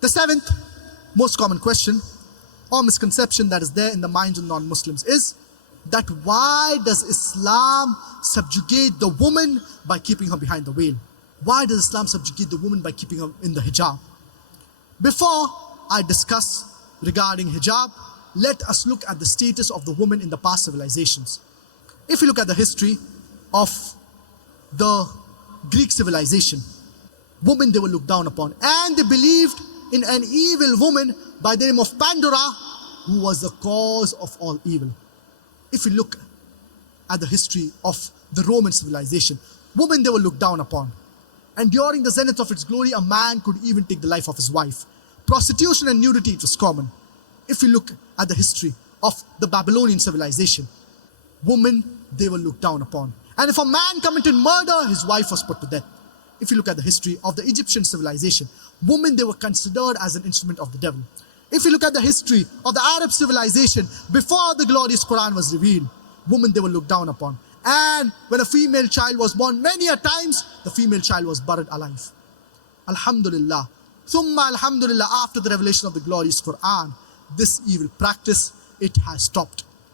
The seventh most common question or misconception that is there in the minds of non-Muslims is that why does Islam subjugate the woman by keeping her behind the veil? Why does Islam subjugate the woman by keeping her in the hijab? Before I discuss regarding hijab, let us look at the status of the woman in the past civilizations. If you look at the history of the Greek civilization, women they were looked down upon, and they believed in an evil woman by the name of Pandora, who was the cause of all evil. If you look at the history of the Roman civilization, women they were looked down upon, and during the zenith of its glory, a man could even take the life of his wife. Prostitution and nudity, it was common. If you look at the history of the Babylonian civilization, women they were looked down upon, and if a man committed murder, his wife was put to death. If you look at the history of the Egyptian civilization, women they were considered as an instrument of the devil. If you look at the history of the Arab civilization, before the glorious Quran was revealed, women they were looked down upon, and when a female child was born, many a times the female child was buried alive. Alhamdulillah, thumma alhamdulillah, after the revelation of the glorious Quran, this evil practice, it has stopped.